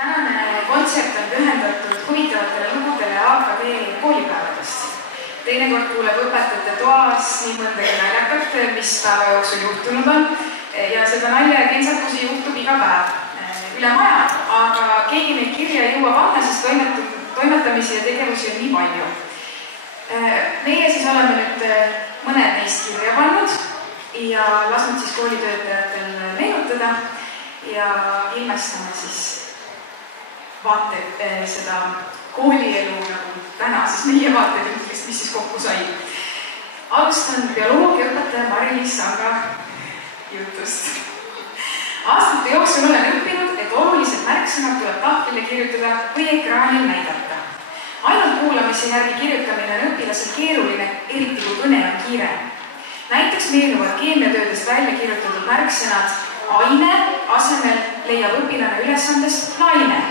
Tänane kontsert on pühendatud huvitavatele lugudele AKD koolipäevadest. Teinekord kuuleb õpetajate toas nii mõndagi naljakat, mis päeva jooksul juhtunud on. Ja seda nalja ja kentsakusi juhtub iga päev üle maja, aga keegi neid kirja ei jõua panna, sest toimetamisi ja tegevusi on nii palju. Meie siis oleme nüüd mõned neist kirja pannud ja lasknud siis koolitöötajatel meenutada ja ilmestame siis seda koolielu nagu täna, siis meie vaatevinklist, mis siis kokku sai. Alustan bioloogiaõpetaja Mari-Liis Sanga jutust. Aastate jooksul olen õppinud, et olulised märksõnad tuleb tahvlile kirjutada või ekraanil näidata. Ainult kuulamise järgi kirjutamine on õpilasel keeruline, eriti kui kõne on kiire. Näiteks meenuvad keemiatöödest välja kirjutatud märksõnad aine asemel leiab õpilane ülesandest naine.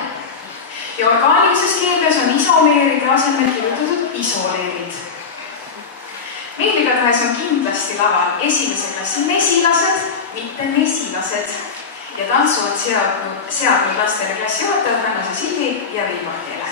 Ja orgaanilises keemias on isomeeride asemel kirjutatud isoleerid. Meil igatahes on kindlasti laval esimese klassi mesilased, mitte mesilased. Ja tantsu on seadnud lastele klassijuhatajad Männase Silvi ja Vilmar Keele.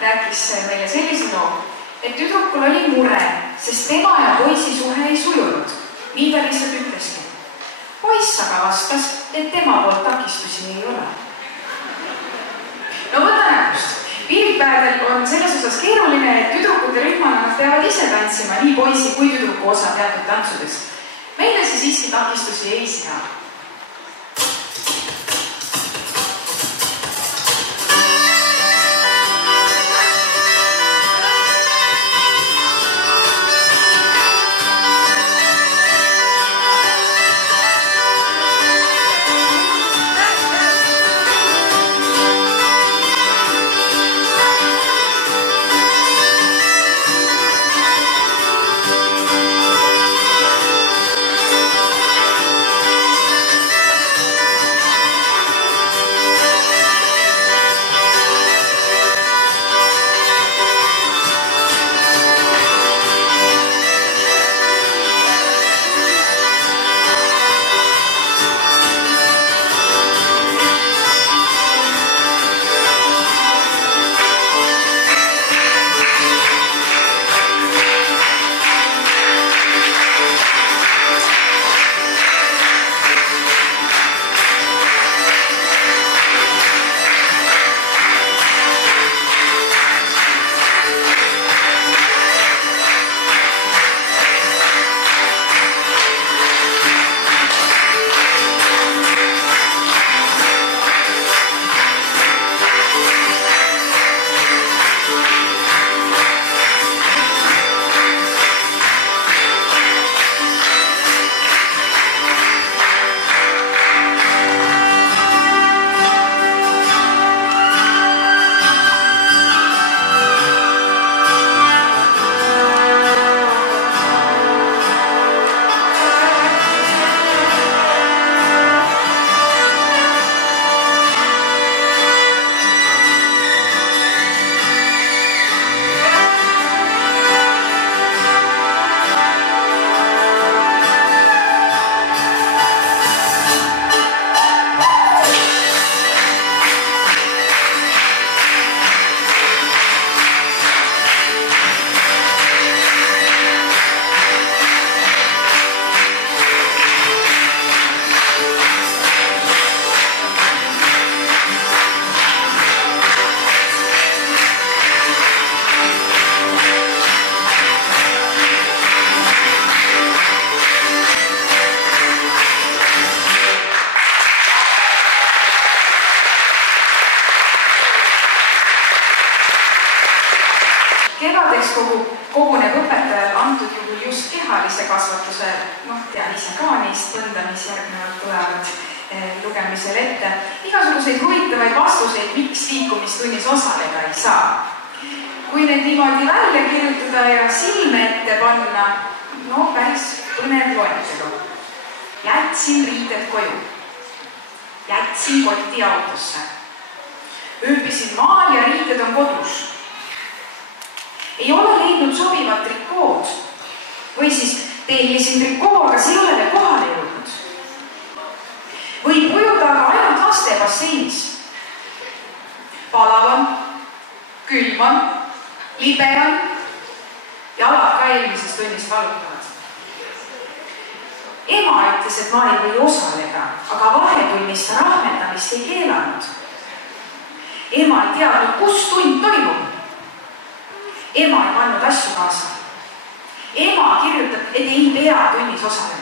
Rääkis meile sellise loo, et tüdrukul oli mure, sest tema ja poisi suhe ei sujunud. Nii ta lihtsalt ütleski. Poiss aga vastas, et tema poolt takistusi ei ole. No võta näpust. Piiripäevadel on selles osas keeruline, et tüdrukute rühmana nad peavad ise tantsima nii poisi kui tüdruku osa teatud tantsudest. Meile see siiski takistusi ei sea. kasvatuse, tean ise ka neist põnda, mis järgnevalt tulevad lugemisel ette. Igasuguseid huvitavaid vastuseid, miks liikumistunnis osaleda ei saa. Kui need niimoodi välja kirjutada ja silme ette panna, päris põnev loetelu. Jätsin riided koju. Jätsin koti autosse. Ööbisin maal ja riided on kodus. Ei ole leidnud sobivat trikood. Või siis tellisin trikoo, aga see ei ole veel kohale jõudnud. Võib ujuda aga ainult laste basseinis. Palavan, külman, libean, jalad ka eelmises tunnis valutavad. Ema ütles, et ma ei või osaleda, aga vahetunnis ta rahmeldamist ei keelanud. Ema ei teadnud, kus tund toimub. Ema ei pannud asju kaasa. Ema kirjutab, et ei pea tunnis osalema.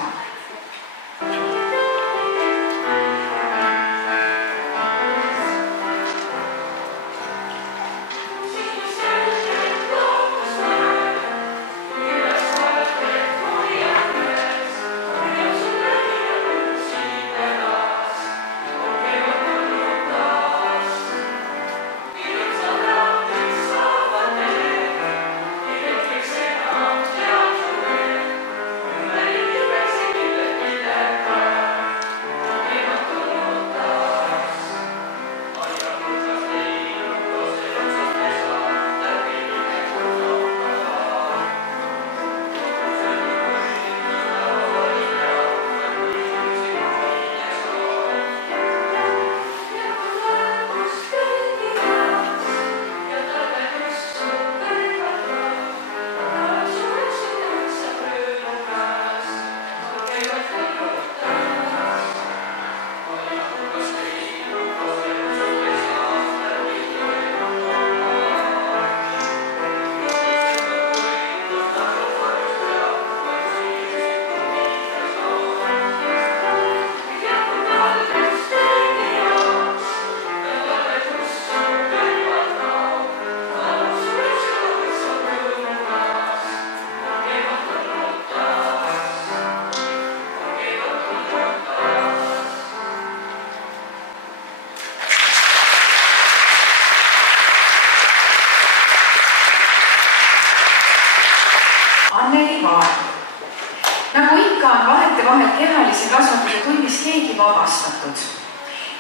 Nagu ikka on vahetevahel kehalise kasvatuse tunnis keegi vabastatud.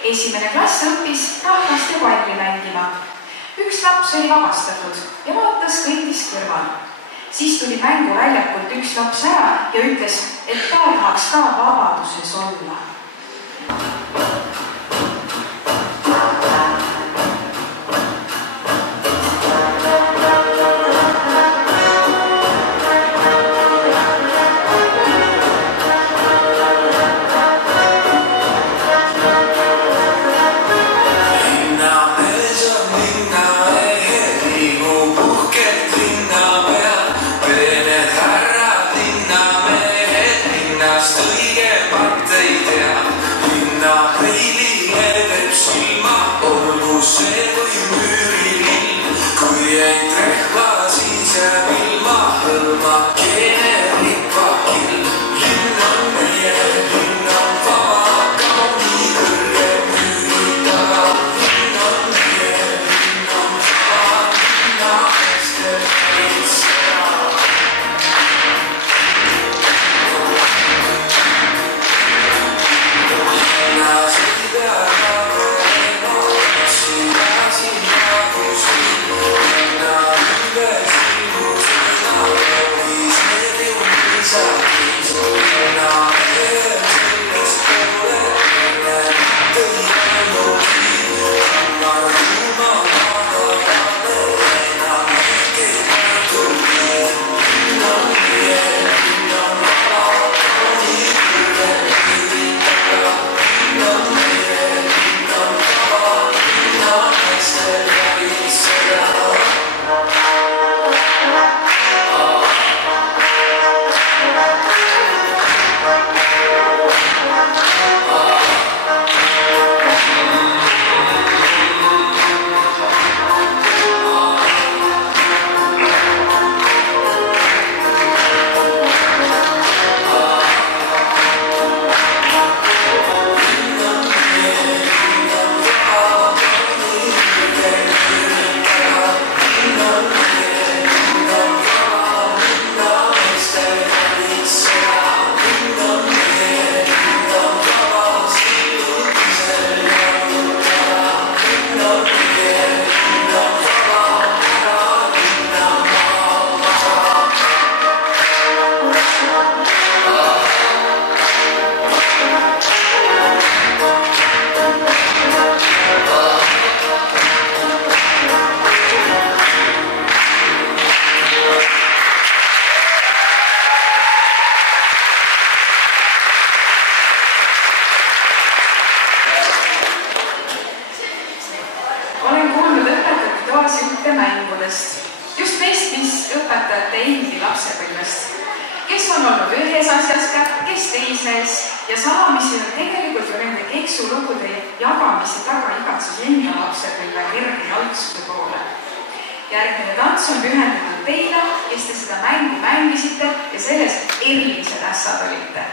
Esimene klass õppis rahvaste palli mängima. Üks laps oli vabastatud ja vaatas kõndis kõrval. Siis tuli mänguväljakult üks laps ära ja ütles, et ta tahaks ka vabaduses olla. Linnast õigemat ei tea, linna asjas kätt, kes teises ja salamisi on tegelikult ju nende keksulugude jagamise taga igatsus enda lapsepõlve kerge jalgsuse poole. Järgmine tants on pühendatud teile, kes te seda mängu mängisite ja selles erilised ässad olite.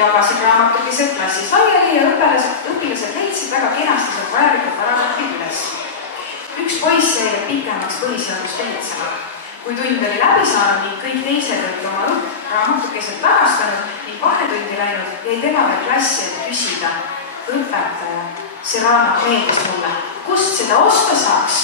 Jagasid raamatukesed klassis laiali ja õpilased leidsid väga kenasti sealt vajalikud paragrahvid üles. Üks poiss jäi pikemaks põhiseadust lehitsema. Kui tund oli läbi saanud ning kõik teised olid oma raamatukesed tagastanud ning vahetundi läinud, jäi tema veel klassi, et küsida. Õpetaja, see raamat meeldis mulle. Kust seda osta saaks?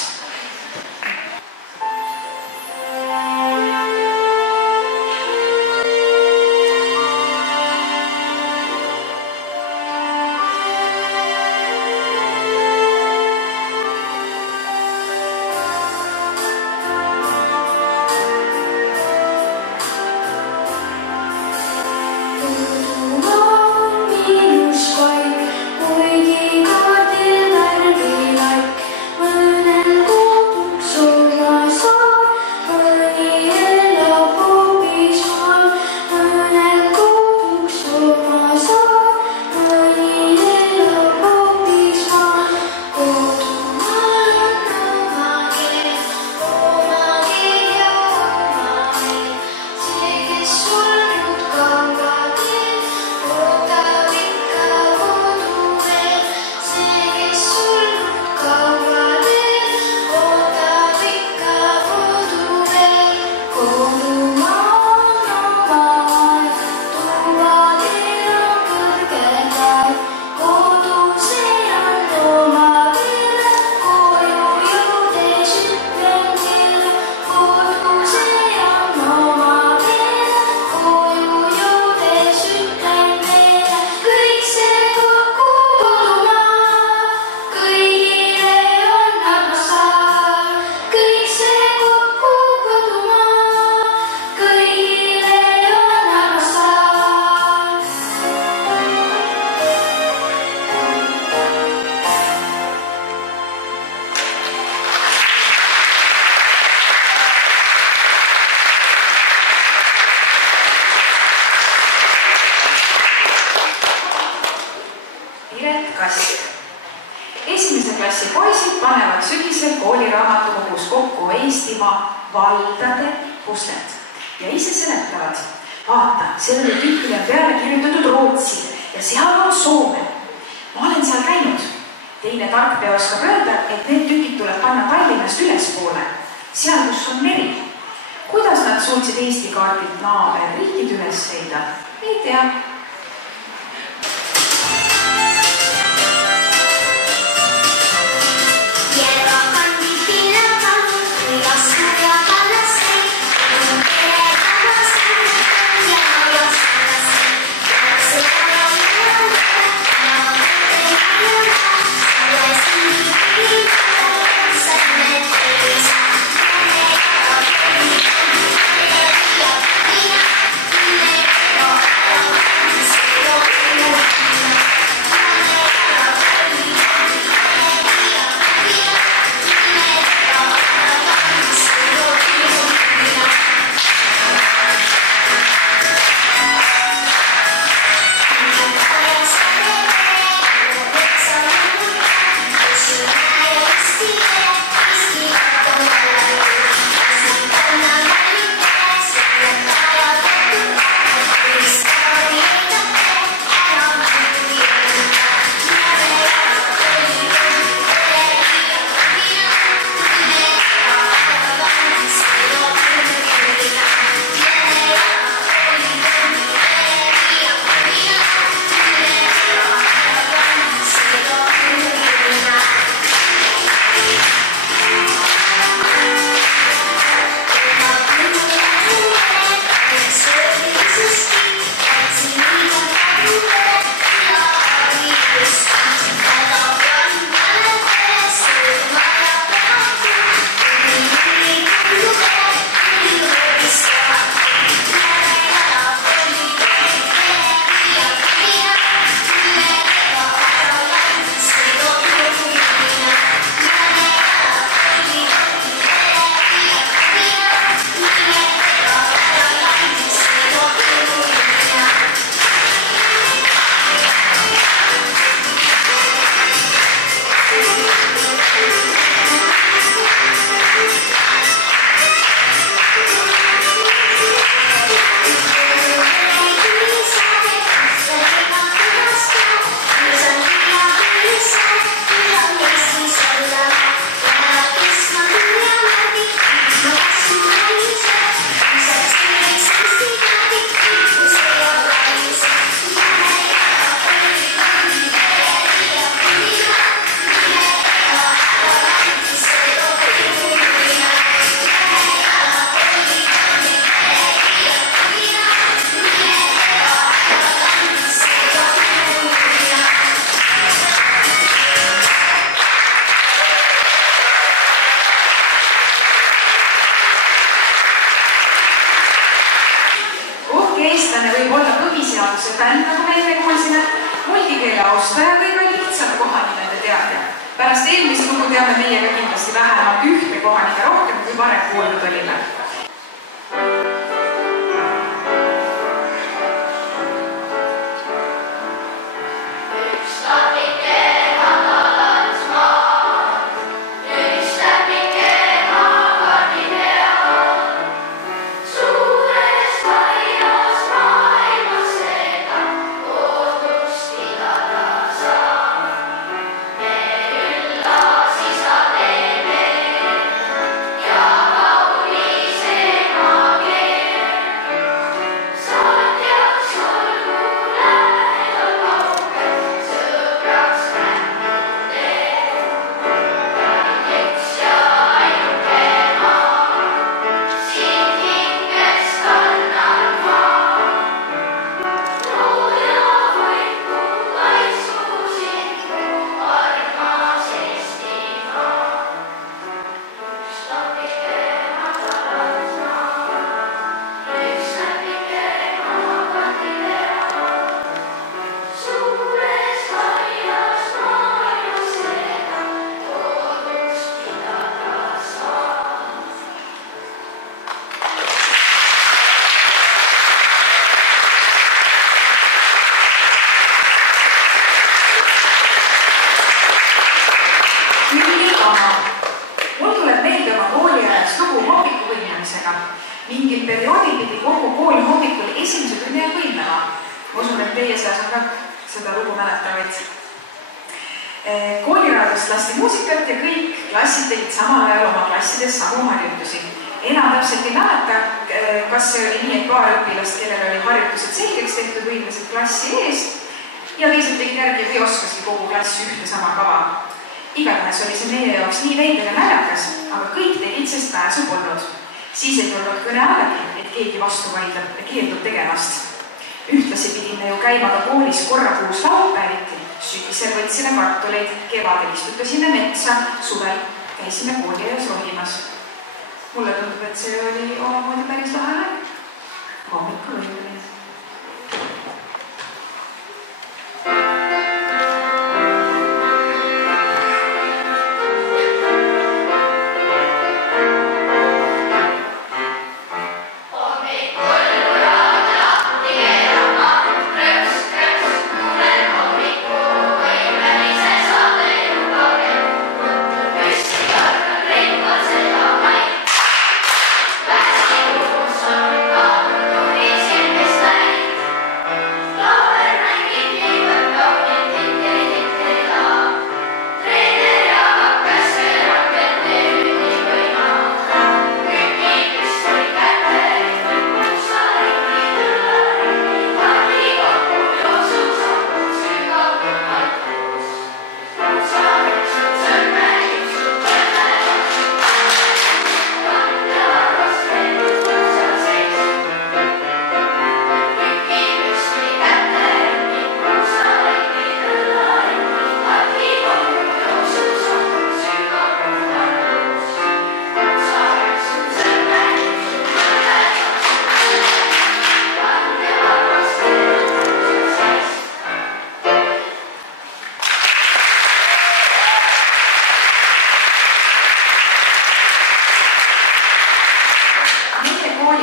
Esimese klassi poisid panevad sügisel kooliraamatukogus kokku Eestimaa valdade puslet ja ise seletavad. Vaata, sellele tükile on peale kirjutatud Rootsi ja seal on Soome. Ma olen seal käinud. Teine tarkpea oskab öelda, et need tükid tuleb panna Tallinnast ülespoole, seal, kus on meri. Kuidas nad suutsid Eesti kaardilt naaberriigid üles leida? Ei tea. Bänd, nagu me enne kuulsime, multikeele austaja või ka lihtsalt kohanimede teadja. Pärast eelmist lugu teame meiega kindlasti vähemalt ühte kohanime rohkem, kui varem kuulnud olime. Mingil perioodil pidi kogu kool hommikul esimese tunni võimlema. Ma usun, et teie seas on ka seda lugu mäletavaid. Kooliraadiost lasti muusikat ja kõik klassid tegid samal ajal oma klassides samu harjutusi. Enam täpselt ei mäleta, kas see oli nii, et paar õpilast, kellel oli harjutused selgeks tehtud, võidlesid klassi eest ja teised tegid järgi või oskaski kogu klassi ühte sama kava. Igatahes oli see meie jaoks nii veider ja naljakas, aga kõik tegid, sest pääsu polnud. Siis ei tulnud kõne allagi, et keegi vastu vaidleb ja keeldub tegemast. Ühtlasi pidime ju käima ka koolis korra kuus laupäeviti. Sügisel võtsime kartuleid, kevadel istutasime metsa, suvel käisime kooli ees rohimas. Mulle tundub, et see oli omamoodi päris lahe aeg. Hommikul õiguni.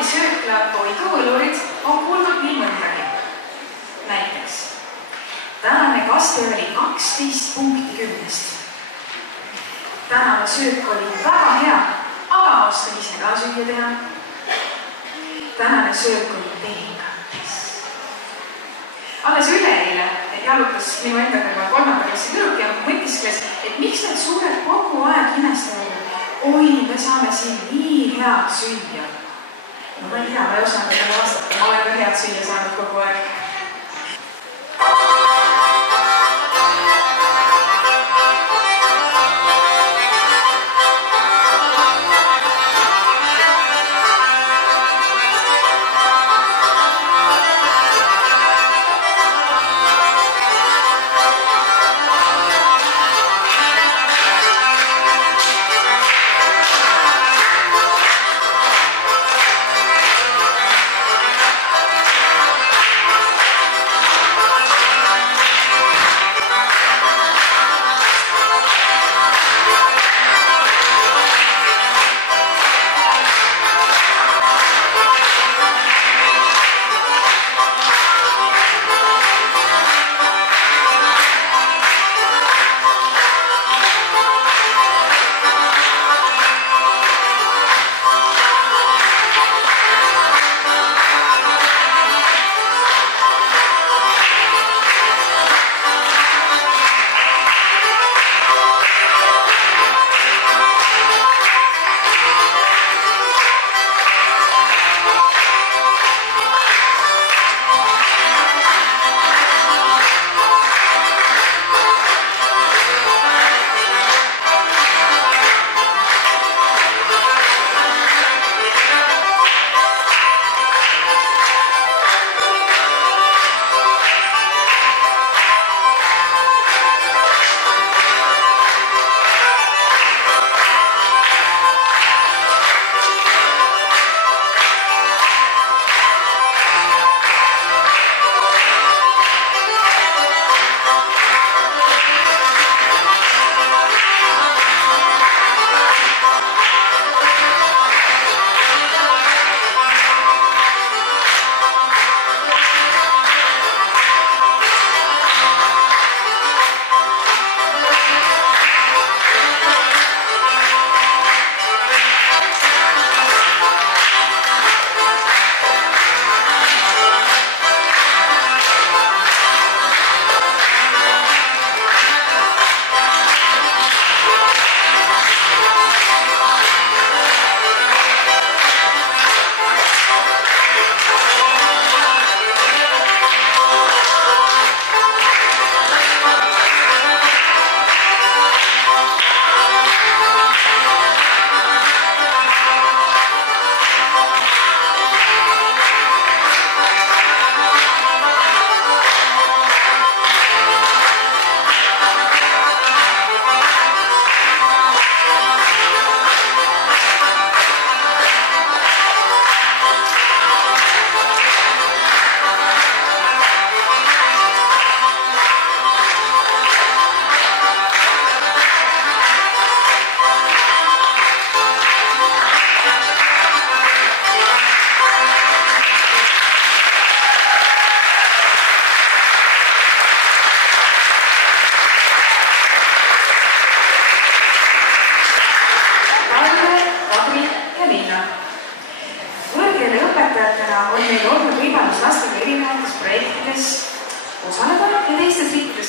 Söökla toiduvõlurid on kuulnud nii mõndagi. Näiteks, tänane kaste oli 12 punkti 10. Tänane söök oli väga hea, aga oskan ise ka süüa teha. Tänane söök oli tehingates. Alles üleeile jalutas minu enda kõrval 3. klassi tüdruk ja mõtiskles, et miks need suured kogu aeg imestavad. Oi, me saame siin nii head süüa. No ma ei tea, ma ei osanud talle vastata, ma olen ka head süüa saanud kogu aeg.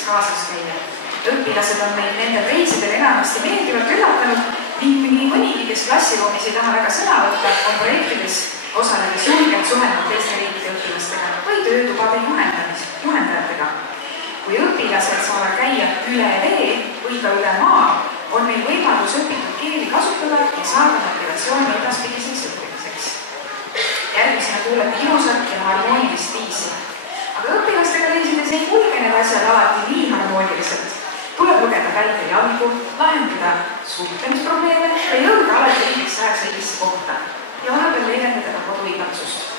kaasas käia. Õpilased on meid nendel reisidel enamasti meeldivalt üllatanud ning nii mõnigi, kes klassiruumis ei taha väga sõna võtta, on projektides osaledes julgelt suhelnud teiste riikide õpilastega või töötubade juhendajatega. Kui õpilased saavad käia üle vee või ka üle maa, on meil võimalus õpitud keeli kasutada ja saada motivatsiooni edaspidiseks õppimiseks. Järgmisena kuulete ilusat ja harmoonilist viisi. Aga õpilastega reisides ei kulge need asjad alati nii harmooniliselt. Tuleb lugeda väite jalgu, lahendada suhtlemisprobleeme ja jõuda alati õigeks ajaks õigesse kohta ja vahepeal leevendada ka koduigatsust.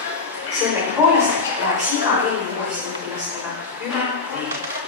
Sellegi poolest läheks iga keeli uuesti õpilastega üle vee.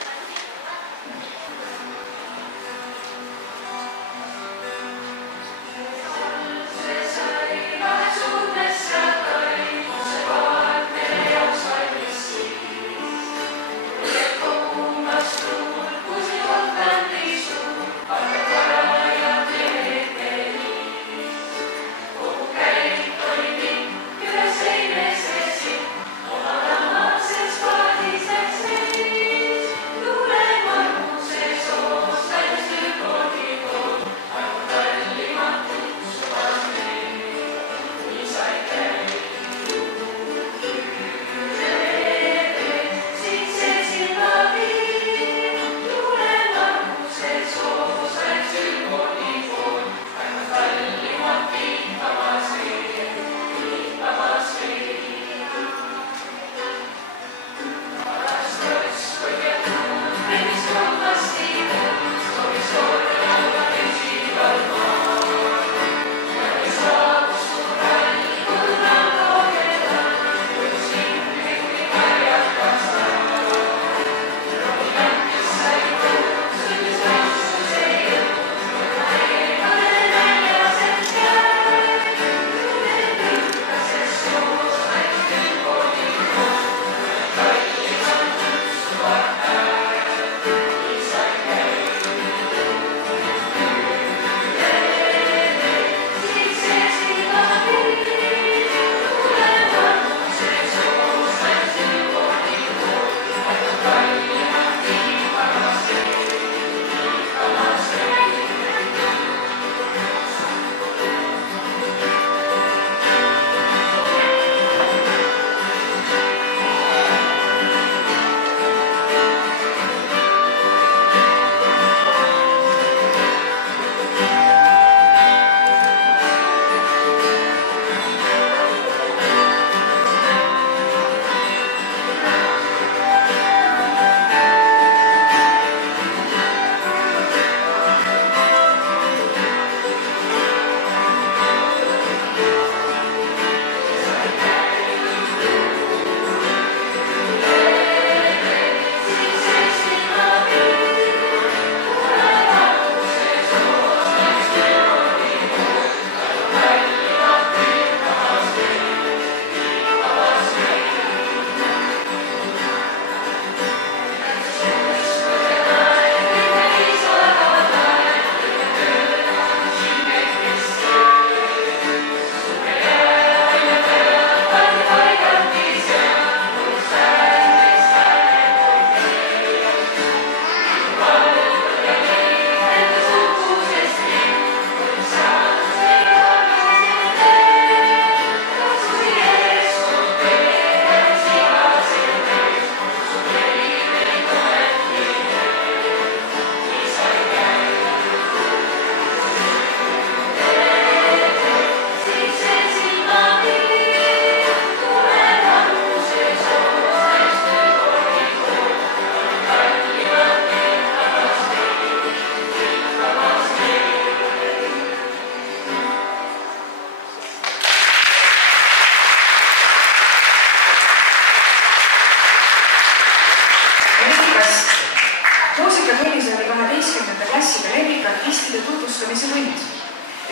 artistide tutvustamise tund.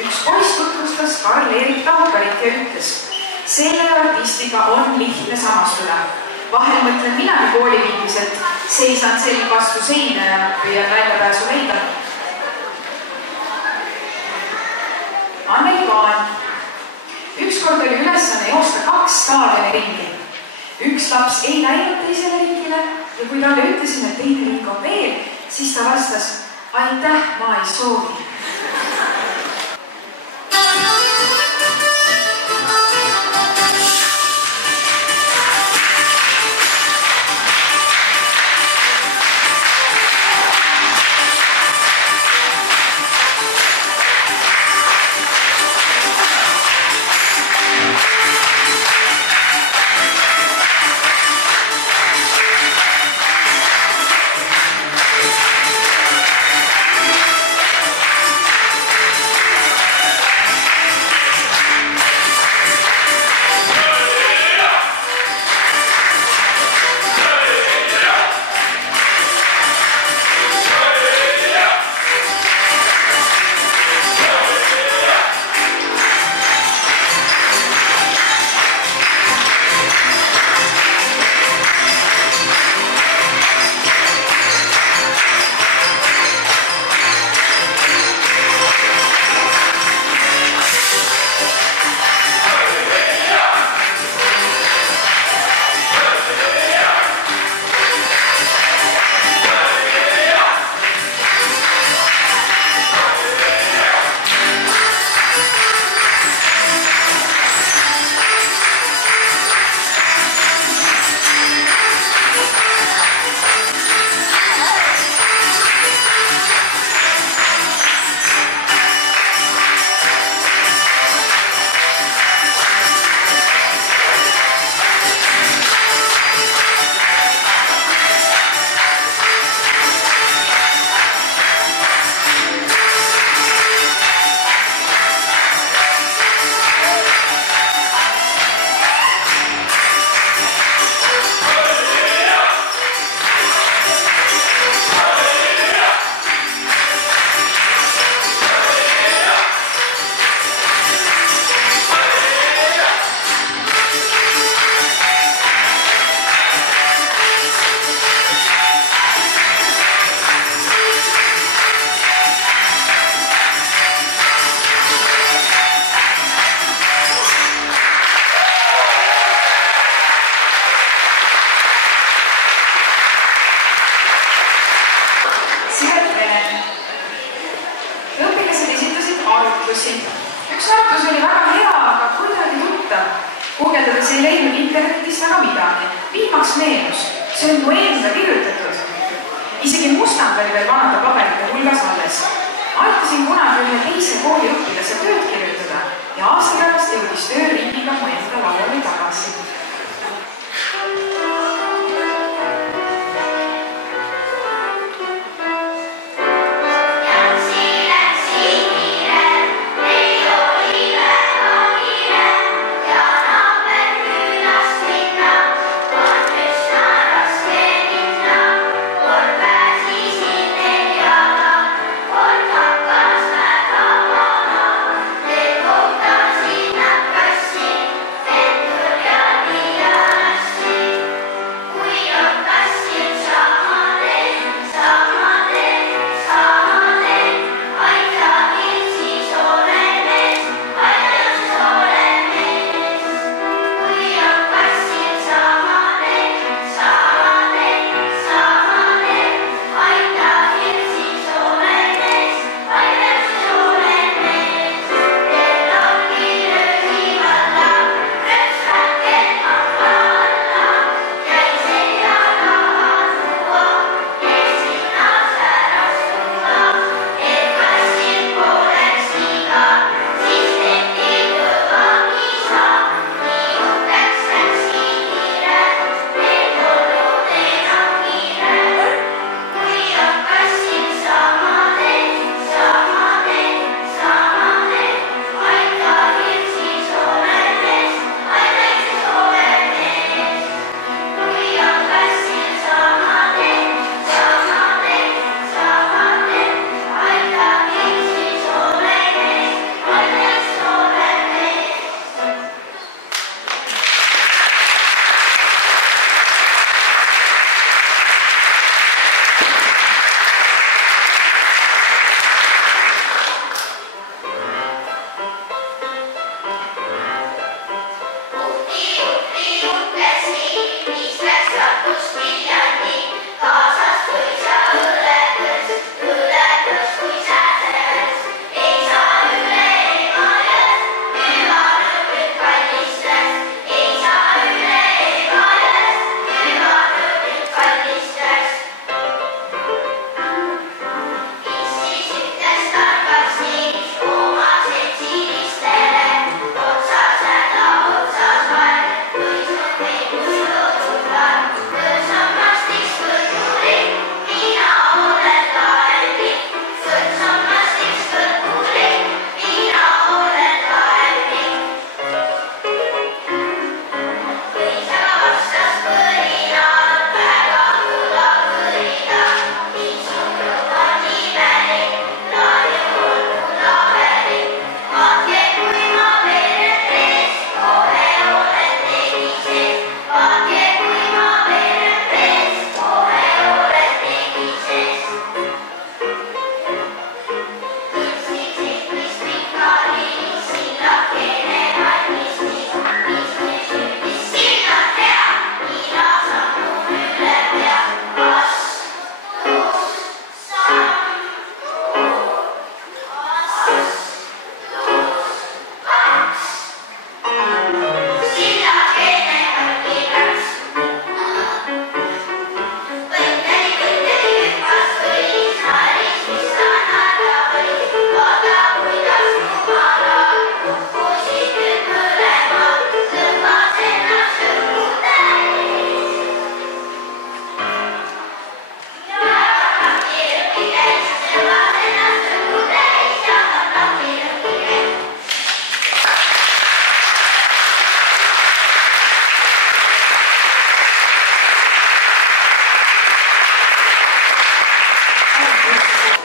Üks poiss tutvustas Karl-Erik Taukarit ja ütles, selle artistiga on lihtne samastuda. Vahel mõtlen minagi kooliviibis, et seisan selg vastu seina ja püüan väljapääsu leida. Anneli Kaan. Ükskord oli ülesanne joosta 2 staadioni ringi. Üks laps ei läinud teisele ringile Ja kui talle ütlesin, et teine ring on veel, siis ta vastas, aitäh, ma ei soovi. Üks arvutus oli väga hea, aga kuidagi tuttav. Guugeldades ei leidnud internetist väga midagi. Viimaks meenus, see on mu enda kirjutatud. Isegi mustand oli veel vanade paberite hulgas alles. Aitasin kunagi ühe teise kooli õpilase tööd kirjutada ja aasta pärast jõudis tööriigiga mu enda lauale tagasi. Ja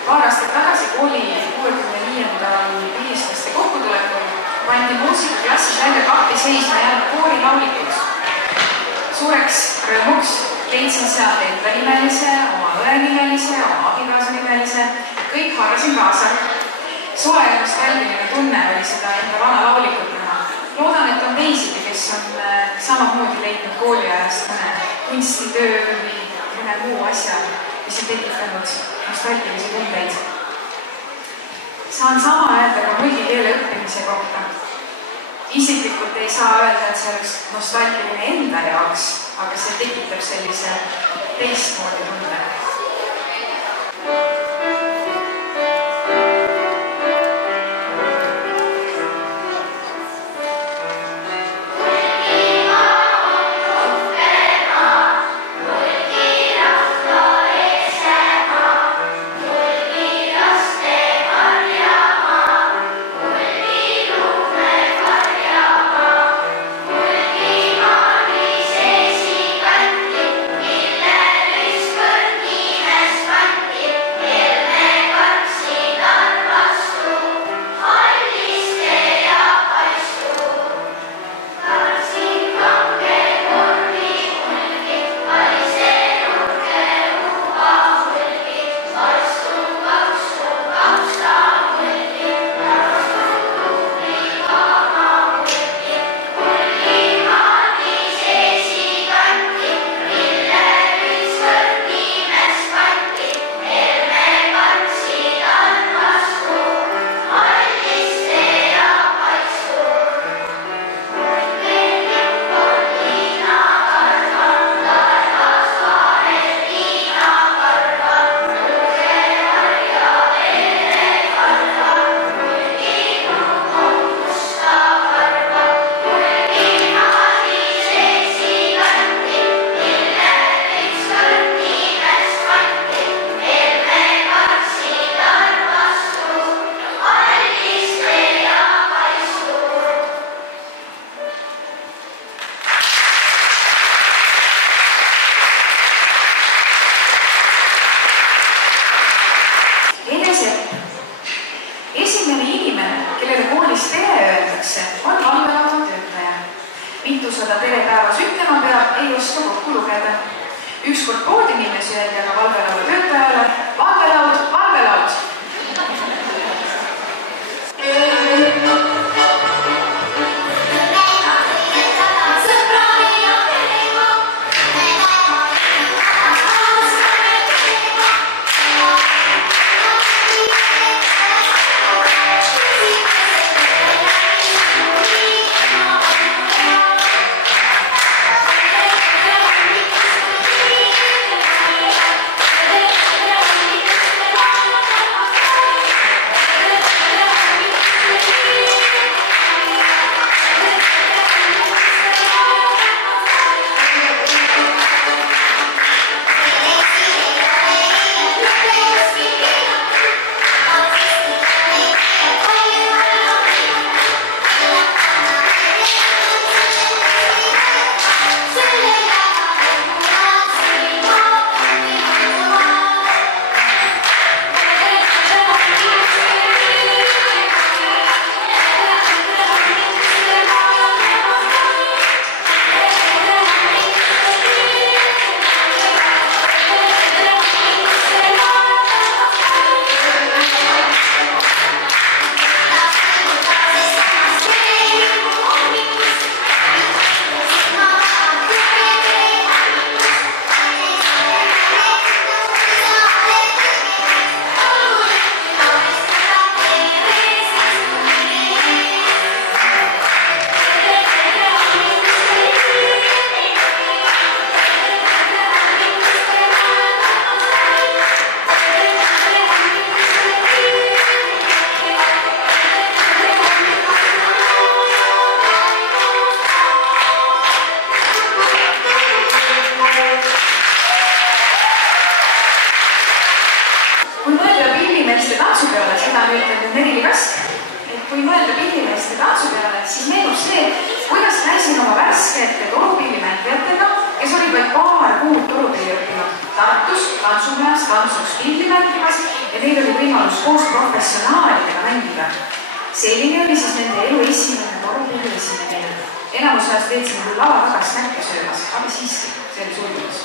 Paar aastat tagasi kooli 65. vilistlaste kokkutulekul pandi muusikaklassis välja kappi seisma jäänud koorilaulikuks. Suureks rõõmuks leidsin sealt enda nimelise, oma õe nimelise, oma abikaasa nimelise, kõik haarasin kaasa. Soe ja nostalgiline tunne oli seda enda vana laulikut näha. Loodan, et on teisigi, kes on samamoodi leidnud kooliajast mõne kunstitöö või mõne muu asja, mis on tekitanud nostalgilisi tundeid. Saan sama öelda ka multikeele õppimise kohta. Isiklikult ei saa öelda, et see oleks nostalgiline enda jaoks, aga see tekitab sellise teistmoodi tunde. Esimene inimene, kellele koolis tere öeldakse, on valvelauda töötaja. Mitusada tere päevas ütlema peab, ei oska kokku lugeda. Ükskord poodimilles öeldi aga valvelauda töötajale, valvelaud, valvelaud. Kui mõelda pillimeeste tantsu peale, siis meenub see, kuidas käisin oma värskete torupillimängijatega kes olid vaid paar kuud torutöö õppinud Tartus tantsumajas tantsuks pilli mängimas ja neil oli võimalus koos professionaalidega mängida. Selline oli siis nende elu esimene torutöö esinemine. Enamus ajast veetsime küll lava taga snäkke söömas, aga siiski, see oli sulgumas.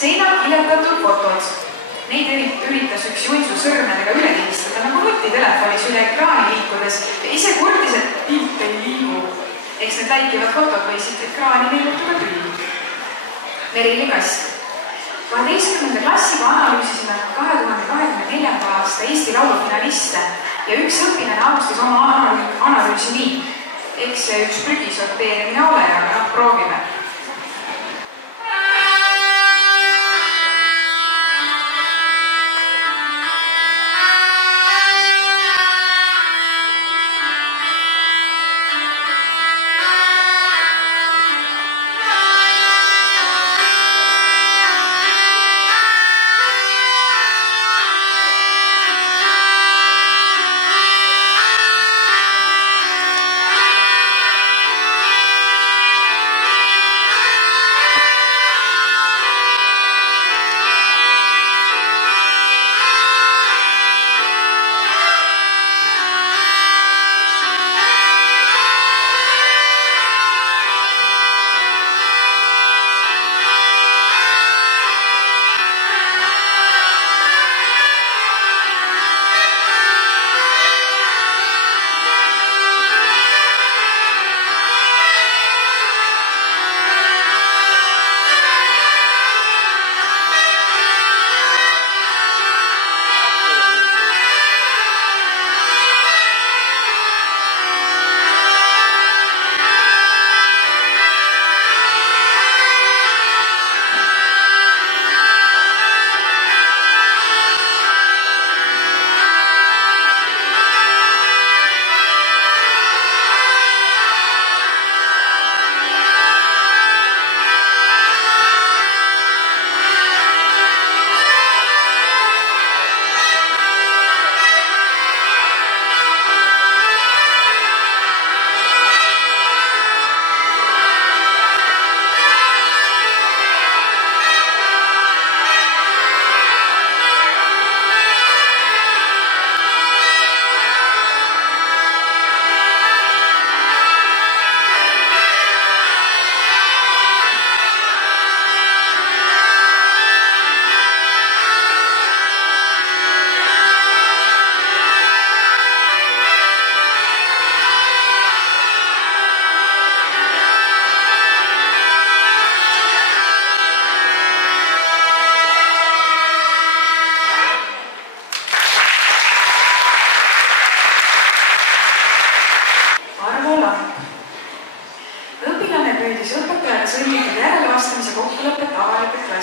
Seinal kiletatud fotod. Neid üritas üks Junsu sõrmedega üle liistada nagu nutitelefonis üle ekraani liikudes ja ise kurdis, et pilt ei liigu. Eks need läikivad fotod võisid ekraani neelutuga küll. Merili Kast. 12. klassiga analüüsisime 2024. aasta Eesti Laulu finaliste ja üks õpilane alustas oma analüüsi nii. Eks see üks prügi sorteerimine ole, aga proovime.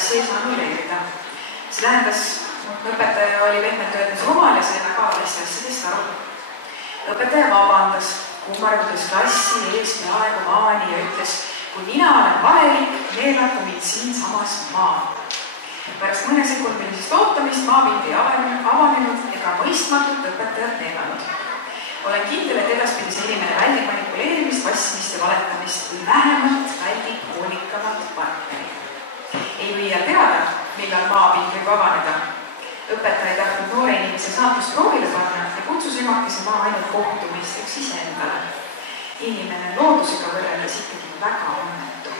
klassi ees annulleerida. See tähendas, õpetaja oli pehmelt öeldes rumal ja sai väga valesti asjadest aru. Õpetaja vabandas, kummardades klassi ees peaaegu maani ja ütles, kui mina olen valelik, neelaku mind siinsamas maa. Pärast mõnesekundilisest ootamist maapind ei avanenud ega mõistmatult õpetajat neelanud. Olen kindel, et edaspidi see inimene väldib manipuleerimist, vassmist ja valetamist või vähemalt väldib hoolikamat partnerit. Ei võia teada, millal maapind võib avaneda. Õpetaja ei tahtnud noore inimese saatust proovile panna ja kutsus emakese maa ainult kohtumisteks iseendale. Inimene loodusega võrreldes ikkagi väga õnnetu.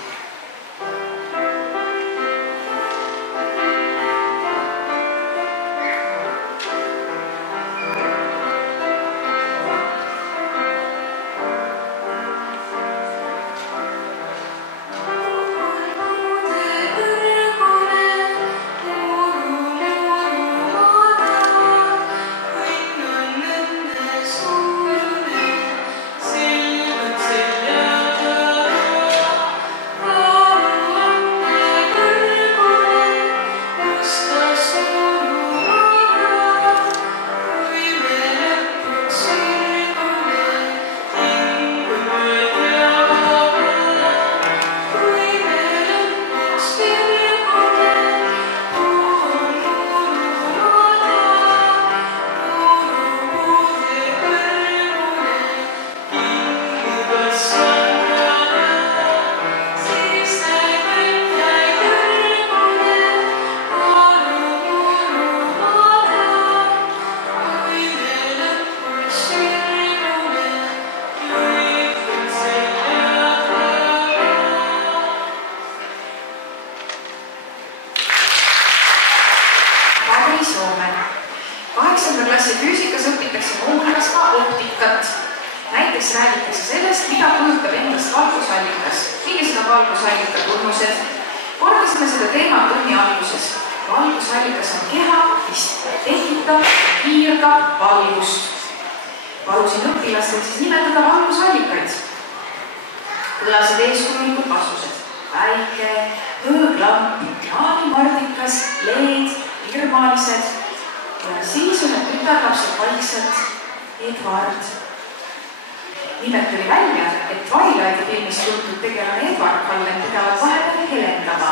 Nimelt tuli välja, et Twilighti filmis tuntud tegelane Edward Cullen pidavat vahepeal helendama.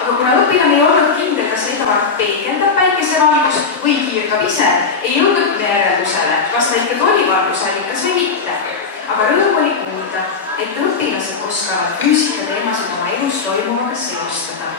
Aga kuna õpilane ei olnud kindel, kas Edward peegeldab päikesevalgust või kiirgab ise, ei jõudnud järeldusele, kas ta ikka oli valgusallikas või mitte. Aga rõõm oli kuulda, et õpilased oskavad füüsika teemasid oma elus toimuvaga seostada.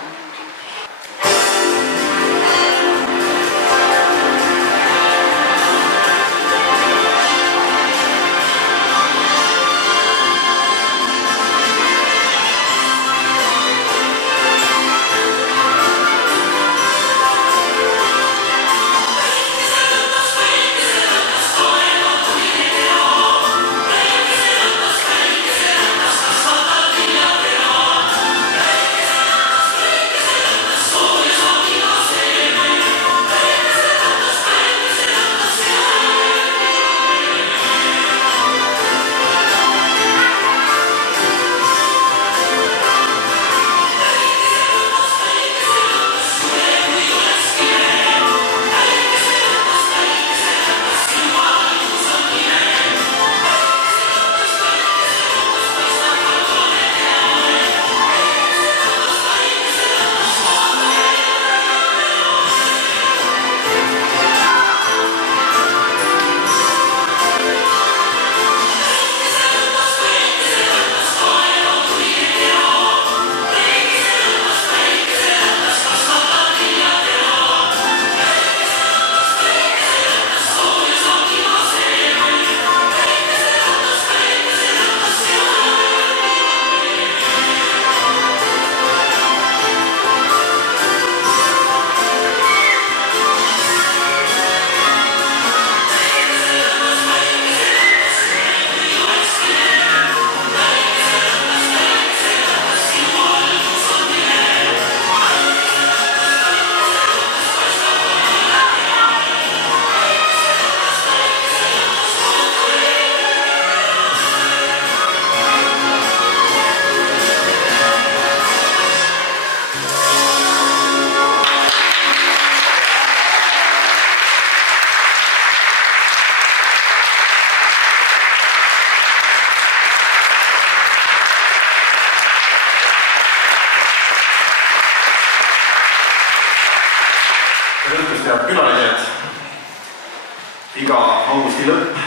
head külalised. Iga augusti lõpp,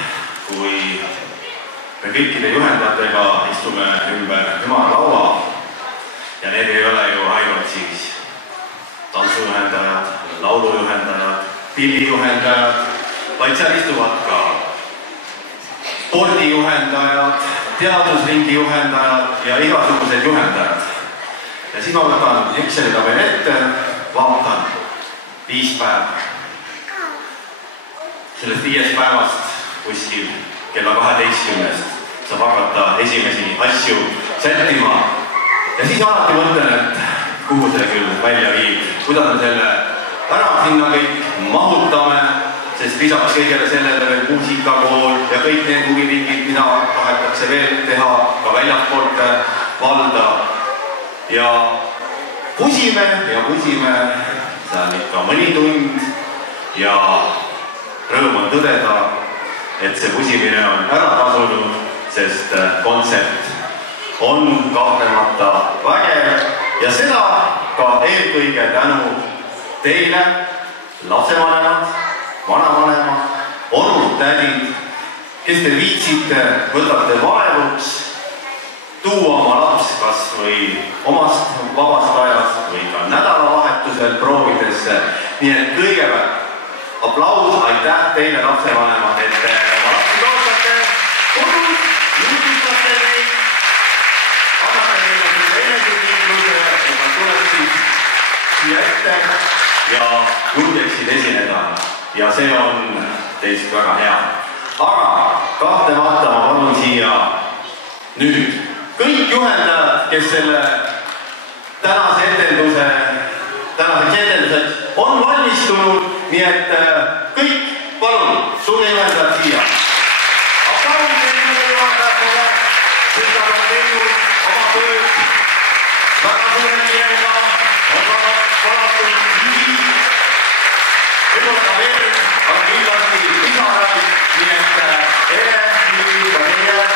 kui me kõikide juhendajatega istume ümber ümarlaua ja need ei ole ju ainult siis tantsujuhendajad, laulujuhendajad, pillijuhendajad, vaid seal istuvad ka spordijuhendajad, teadusringi juhendajad ja igasugused juhendajad. Ja siis ma võtan Exceli tabeli ette, vaatan 5 päeva. Sellest 5 päevast kuskil kella 12-st saab hakata esimesi asju sättima. Ja siis alati mõtlen, et kuhu see küll välja viib, kuidas me selle ära sinna kõik mahutame, sest lisaks kõigele sellele veel muusikakool ja kõik need huviringid, mida tahetakse veel teha ka väljapoolt valda. Ja pusime, seal ikka mõni tund ja rõõm on tõdeda, et see pusimine on ära tasunud, sest kontsept on kahtlemata vägev ja seda ka eelkõige tänu teile, lapsevanemad, vanavanemad, onud, tädid, kes te viitsite, võtate vaevuks tuua oma laps kas või omast vabast ajast või ka nädalavahetusel proovidesse. Nii et kõigepealt aplaus, aitäh teile lapsevanemad, et te oma lapsi toetate, kodus, jutustate neid, annate neile selle enesekindluse, et nad tuleksid siia ette ja julgeksid esineda. Ja see on teist väga hea. Aga kahtlemata ma palun siia nüüd kõik juhendajad, kes selle tänaseks etenduseks on valmistunud, nii et kõik, palun, sulle juhendajad siia. Aplaus teile juhendajatele, kes nad on teinud oma tööd väga suure kiirega, on valatud viis, võib-olla ka veel, aga kindlasti lisaraid, nii et ere, nüüd ka teile,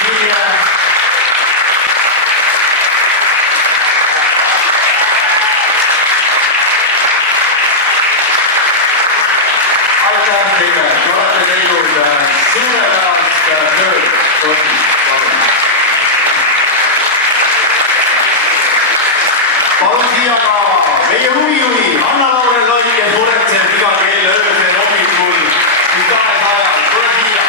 siia. Aitäh teile, te olete teinud suurepärast tööd. Palun siia ka meie huvijuhi Anna-Laure Loik, kes muretseb iga kell öösel hommikul, mis tahes ajal. Tule siia.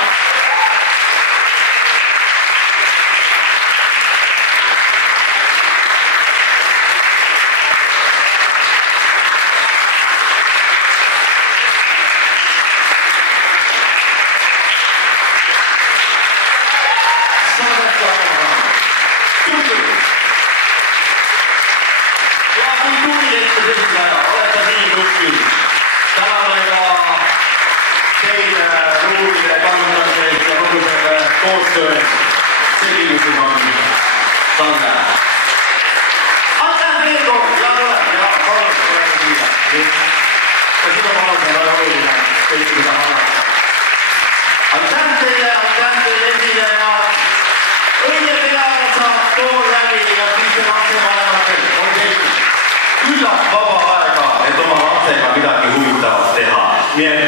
Küllap vaba aega, et oma lapsega midagi huvitavat teha. Nii et